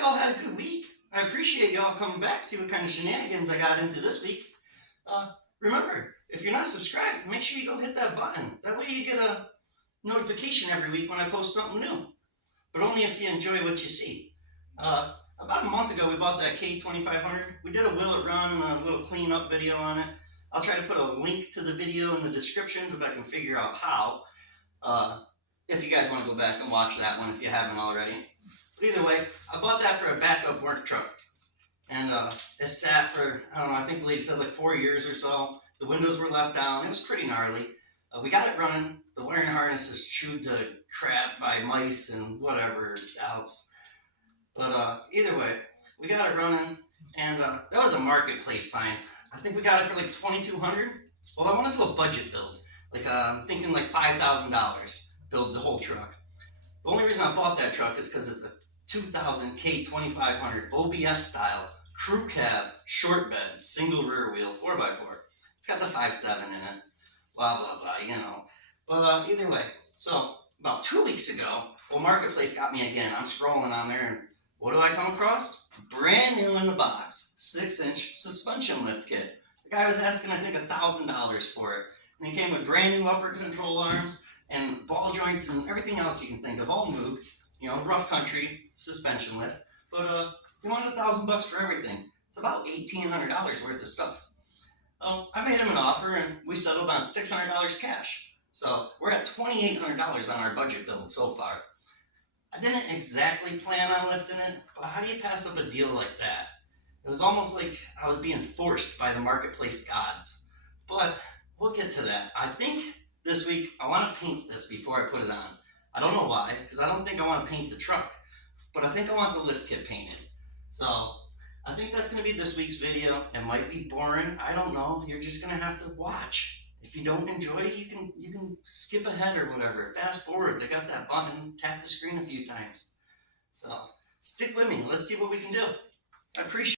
y'all had a good week. I appreciate y'all coming back, see what kind of shenanigans I got into this week. Remember, if you're not subscribed, make sure you go hit that button. That way you get a notification every week when I post something new. But only if you enjoy what you see. About a month ago, we bought that K2500. We did a will it run and a little cleanup video on it. I'll try to put a link to the video in the descriptions if I can figure out how. If you guys want to go back and watch that one if you haven't already. But either way, I bought that for a backup work truck. And it sat for, I don't know, I think the lady said like 4 years or so. The windows were left down. It was pretty gnarly. We got it running. The wiring harness is chewed to crap by mice and whatever else. But either way, we got it running. And that was a marketplace find. I think we got it for like $2,200. Well, I want to do a budget build. Like I'm thinking like $5,000. Build the whole truck. The only reason I bought that truck is because it's a 2000 K2500 OBS style crew cab short bed single rear wheel 4x4. It's got the 5.7 in it. Blah blah blah, you know. But either way, so about 2 weeks ago, well, Marketplace got me again. I'm scrolling on there, and what do I come across? Brand new in the box, 6-inch suspension lift kit. The guy was asking, I think, $1,000 for it, and it came with brand new upper control arms and ball joints and everything else you can think of, all new, you know, rough country suspension lift. But he wanted $1,000 for everything. It's about $1,800 worth of stuff. I made him an offer and we settled on $600 cash. So we're at $2,800 on our budget build so far. I didn't exactly plan on lifting it, but how do you pass up a deal like that? It was almost like I was being forced by the Marketplace gods. But we'll get to that. I think this week I want to paint this before I put it on. I don't know why, because I don't think I want to paint the truck, but I think I want the lift kit painted. So I think that's going to be this week's video. It might be boring. I don't know. You're just going to have to watch. If you don't enjoy it, you can skip ahead or whatever. Fast forward. They got that button. Tap the screen a few times. So stick with me. Let's see what we can do. I appreciate it.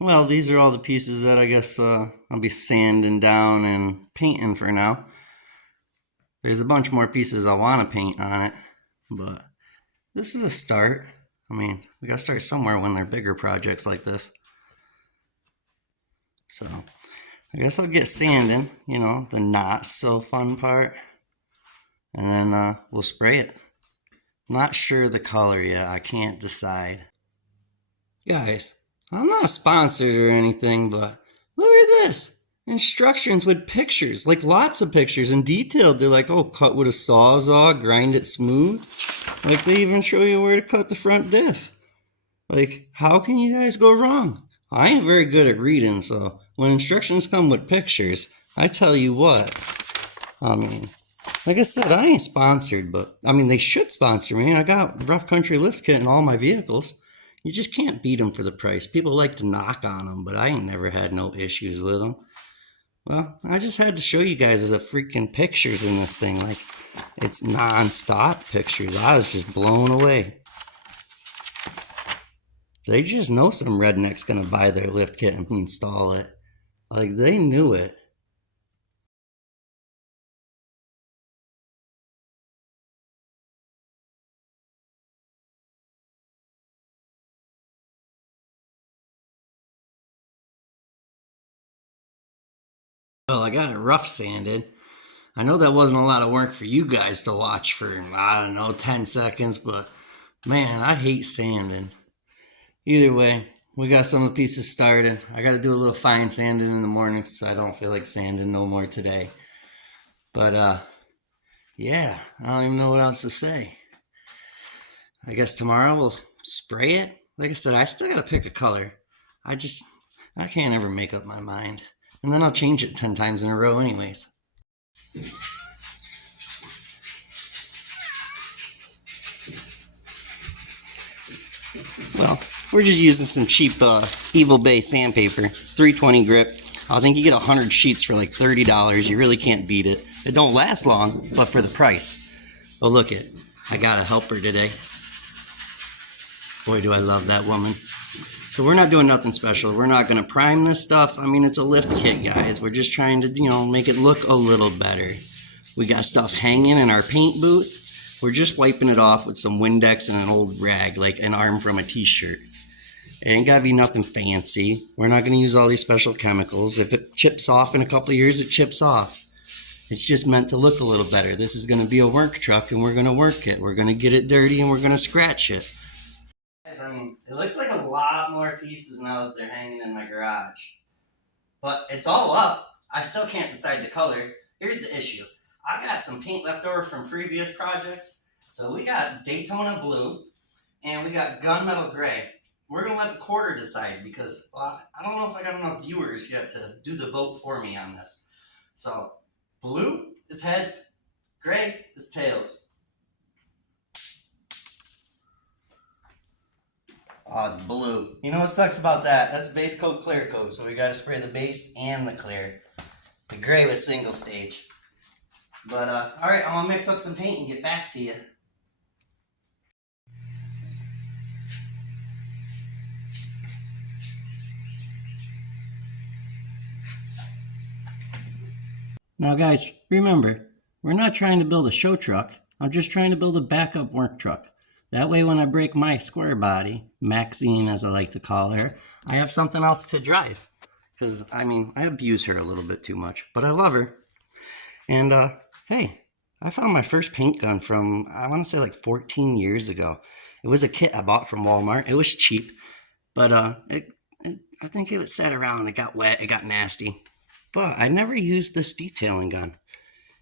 Well, these are all the pieces that I guess I'll be sanding down and painting for now. There's a bunch more pieces I want to paint on it, but this is a start. I mean, we got to start somewhere when they're bigger projects like this. So I guess I'll get sanding, you know, the not so fun part, and then we'll spray it. Not sure the color yet. I can't decide. Guys, I'm not sponsored or anything, but look at this. Instructions with pictures, like lots of pictures and detailed. They're like, oh, cut with a sawzall, grind it smooth. Like they even show you where to cut the front diff. Like, how can you guys go wrong? I ain't very good at reading, so when instructions come with pictures, I tell you what. I mean, like I said, I ain't sponsored, but I mean, they should sponsor me. I got Rough Country lift kit in all my vehicles. You just can't beat them for the price. People like to knock on them, but I ain't never had no issues with them. Well, I just had to show you guys the freaking pictures in this thing. Like, it's non-stop pictures. I was just blown away. They just know some redneck's gonna buy their lift kit and install it. Like, they knew it. Well, I got it rough sanded. I know that wasn't a lot of work for you guys to watch for, I don't know, 10 seconds, but man, I hate sanding. Either way, we got some of the pieces started. I got to do a little fine sanding in the morning, so I don't feel like sanding no more today. But, yeah, I don't even know what else to say. I guess tomorrow we'll spray it. Like I said, I still got to pick a color. I can't ever make up my mind. And then I'll change it 10 times in a row anyways. Well, we're just using some cheap Evil Bay sandpaper, 320 grit. I think you get 100 sheets for like $30. You really can't beat it. It don't last long, but for the price. Oh, look it. I got a helper today. Boy, do I love that woman. So we're not doing nothing special. We're not going to prime this stuff. I mean, it's a lift kit, guys. We're just trying to, you know, make it look a little better. We got stuff hanging in our paint booth. We're just wiping it off with some Windex and an old rag, like an arm from a t-shirt. It ain't gotta be nothing fancy. We're not gonna use all these special chemicals. If it chips off in a couple of years, it chips off. It's just meant to look a little better. This is gonna be a work truck and we're gonna work it. We're gonna get it dirty and we're gonna scratch it. I mean, it looks like a lot more pieces now that they're hanging in my garage. But it's all up. I still can't decide the color. Here's the issue. I got some paint left over from previous projects. So we got Daytona blue and we got gunmetal gray. We're going to let the quarter decide because I don't know if I got enough viewers yet to do the vote for me on this. So blue is heads, gray is tails. Oh, it's blue. You know what sucks about that? That's base coat, clear coat. So we got to spray the base and the clear. The gray was single stage. But, all right, I'm going to mix up some paint and get back to you. Now, guys, remember, we're not trying to build a show truck. I'm just trying to build a backup work truck. That way, when I break my square body, Maxine, as I like to call her, I have something else to drive. Because, I mean, I abuse her a little bit too much, but I love her. And, hey, I found my first paint gun from, I want to say like 14 years ago. It was a kit I bought from Walmart. It was cheap, but I think it sat around. It got wet. It got nasty. But I never used this detailing gun.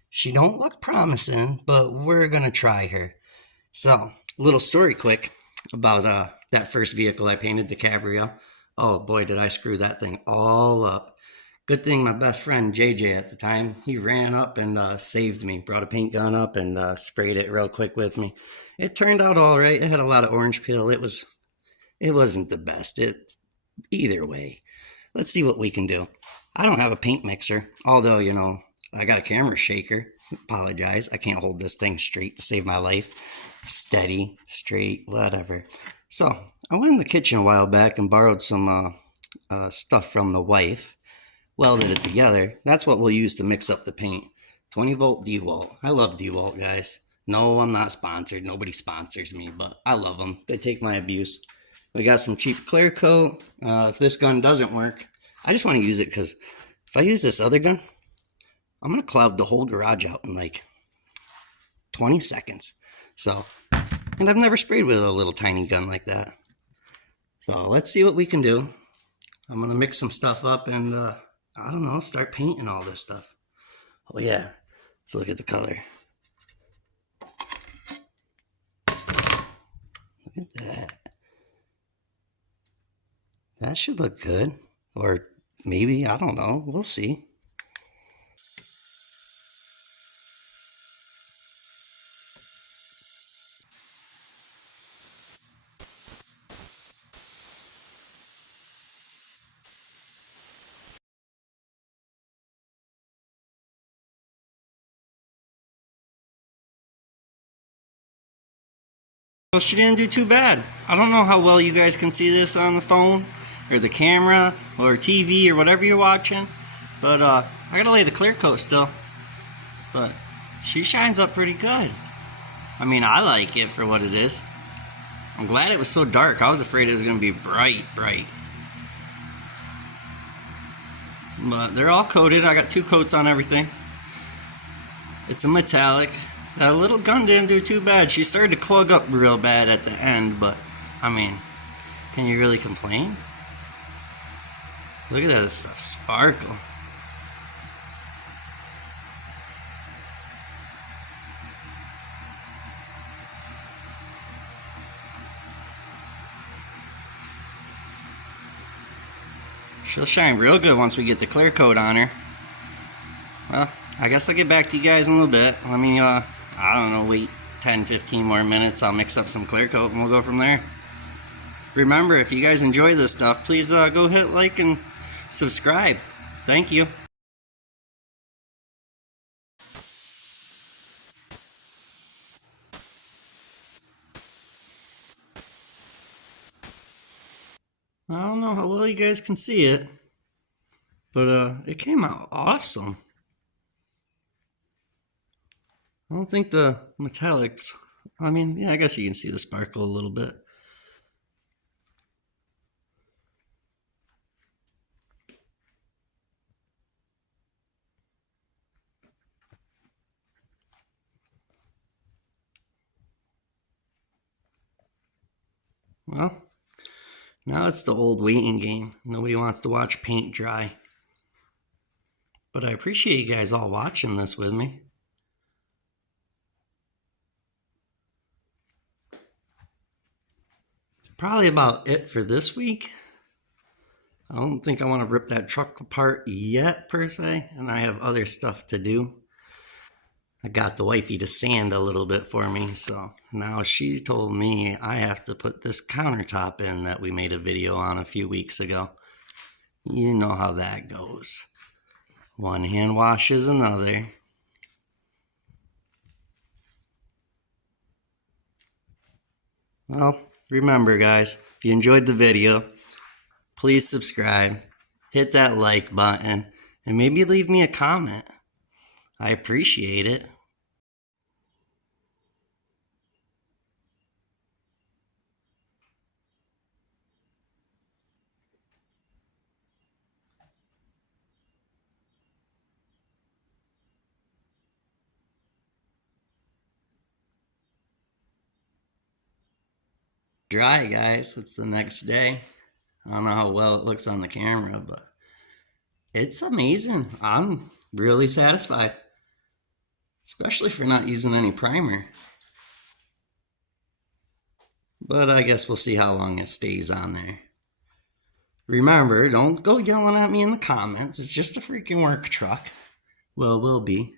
She don't look promising, but we're going to try her. So, little story quick about that first vehicle I painted, the Cabrio. Oh boy, did I screw that thing all up. Good thing my best friend JJ at the time, he ran up and saved me. Brought a paint gun up and sprayed it real quick with me. It turned out all right. It had a lot of orange peel. It wasn't the best. It's either way. Let's see what we can do. I don't have a paint mixer, although, you know, I got a camera shaker. Apologize. I can't hold this thing straight to save my life. Steady, straight, whatever. So I went in the kitchen a while back and borrowed some stuff from the wife. Welded it together. That's what we'll use to mix up the paint. 20 volt DeWalt. I love DeWalt, guys. No, I'm not sponsored. Nobody sponsors me, but I love them. They take my abuse. We got some cheap clear coat. If this gun doesn't work, I just want to use it because if I use this other gun, I'm going to cloud the whole garage out in like 20 seconds. So, and I've never sprayed with a little tiny gun like that. So let's see what we can do. I'm going to mix some stuff up and, I don't know, start painting all this stuff. Oh yeah, let's look at the color. Look at that. That should look good. Or maybe, I don't know, we'll see. Well, she didn't do too bad. I don't know how well you guys can see this on the phone or the camera or TV or whatever you're watching, but I gotta lay the clear coat still. But she shines up pretty good. I mean, I like it for what it is. I'm glad it was so dark. I was afraid it was gonna be bright. But they're all coated. I got 2 coats on everything. It's a metallic. That little gun didn't do too bad. She started to clog up real bad at the end, but I mean, can you really complain? Look at that stuff sparkle. She'll shine real good once we get the clear coat on her. Well, I guess I'll get back to you guys in a little bit. Let me, I don't know, wait 10, 15 more minutes. I'll mix up some clear coat and we'll go from there. Remember, if you guys enjoy this stuff, please go hit like and subscribe. Thank you. I don't know how well you guys can see it, but it came out awesome. I don't think the metallics, I mean, yeah, I guess you can see the sparkle a little bit. Well, now it's the old waiting game. Nobody wants to watch paint dry. But I appreciate you guys all watching this with me. It's probably about it for this week. I don't think I want to rip that truck apart yet, per se, and I have other stuff to do. I got the wifey to sand a little bit for me, so now she told me I have to put this countertop in that we made a video on a few weeks ago. You know how that goes. One hand washes another. Well, remember guys, if you enjoyed the video, please subscribe, hit that like button, and maybe leave me a comment. I appreciate it. Dry, guys. It's the next day. I don't know how well it looks on the camera, but it's amazing. I'm really satisfied, especially for not using any primer. But I guess we'll see how long it stays on there. Remember, don't go yelling at me in the comments. It's just a freaking work truck. Well, will be.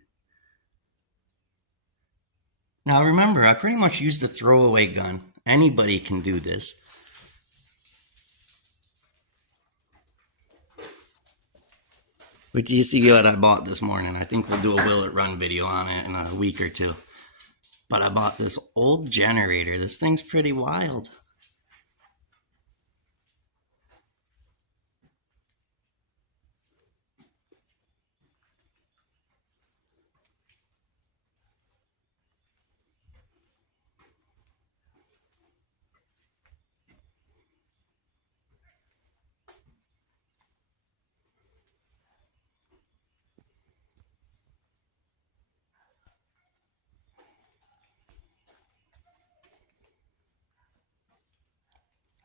Now remember, I pretty much used a throwaway gun. Anybody can do this. Wait till you see what I bought this morning. I think we'll do a will it run video on it in a week or two. But I bought this old generator. This thing's pretty wild.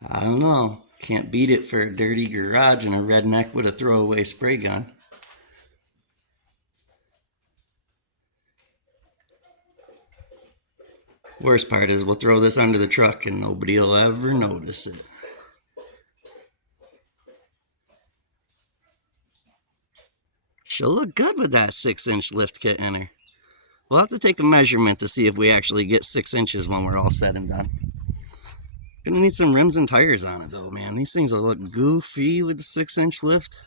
I don't know. Can't beat it for a dirty garage and a redneck with a throwaway spray gun. Worst part is we'll throw this under the truck and nobody will ever notice it. She'll look good with that 6-inch lift kit in her. We'll have to take a measurement to see if we actually get 6 inches when we're all said and done. Gonna need some rims and tires on it though, man. These things will look goofy with the 6-inch lift.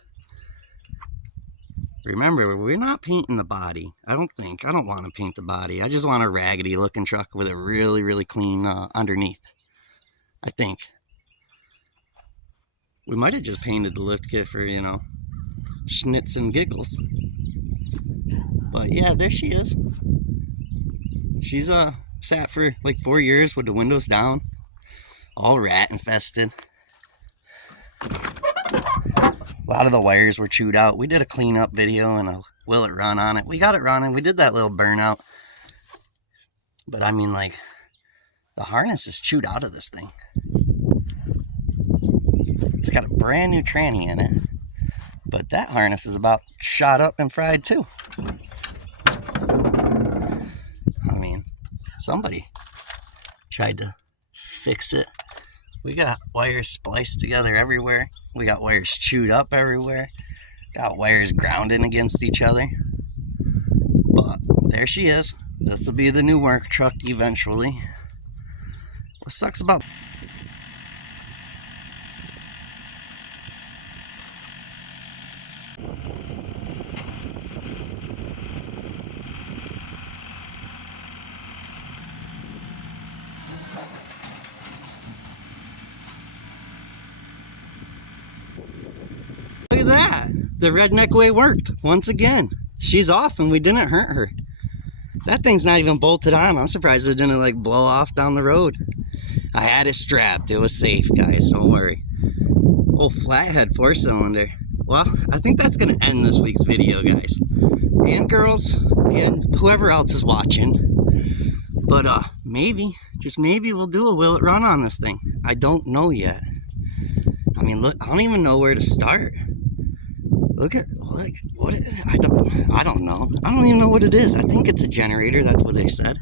Remember, we're not painting the body. I don't want to paint the body. I just want a raggedy looking truck with a really, really clean underneath. I think. We might have just painted the lift kit for, you know, schnitz and giggles. But yeah, there she is. She's sat for like 4 years with the windows down, all rat infested. A lot of the wires were chewed out. We did a cleanup video and a will it run on it. We got it running. We did that little burnout. But I mean, like, the harness is chewed out of this thing. It's got a brand new tranny in it. But that harness is about shot up and fried too. I mean, somebody tried to fix it. We got wires spliced together everywhere. We got wires chewed up everywhere. Got wires grounding against each other. But there she is. This will be the new work truck eventually. What sucks about... Look at that. The redneck way worked once again. She's off and we didn't hurt her. That thing's not even bolted on. I'm surprised it didn't like blow off down the road. I had it strapped. It was safe, guys. Don't worry. Oh, flathead 4-cylinder. Well, I think that's going to end this week's video, guys. And girls, and whoever else is watching. But maybe, just maybe we'll do a will it run on this thing. I don't know yet. I mean, look, I don't even know where to start. Look at, like, what, I don't know. I don't even know what it is. I think it's a generator. That's what they said.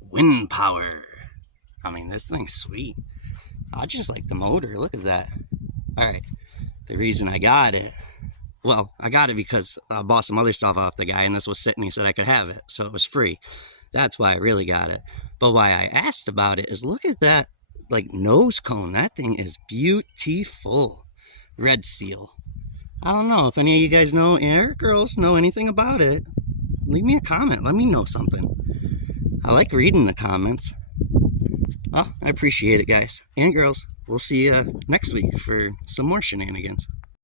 Wind power. I mean, this thing's sweet. I just like the motor. Look at that. Alright, the reason I got it, well, I got it because I bought some other stuff off the guy, and this was sitting, he said I could have it, so it was free. That's why I really got it. But why I asked about it is, look at that, like, nose cone. That thing is beautiful. Red seal. I don't know if any of you guys know, or girls know anything about it. Leave me a comment. Let me know something. I like reading the comments. Well, I appreciate it, guys and girls. We'll see you next week for some more shenanigans.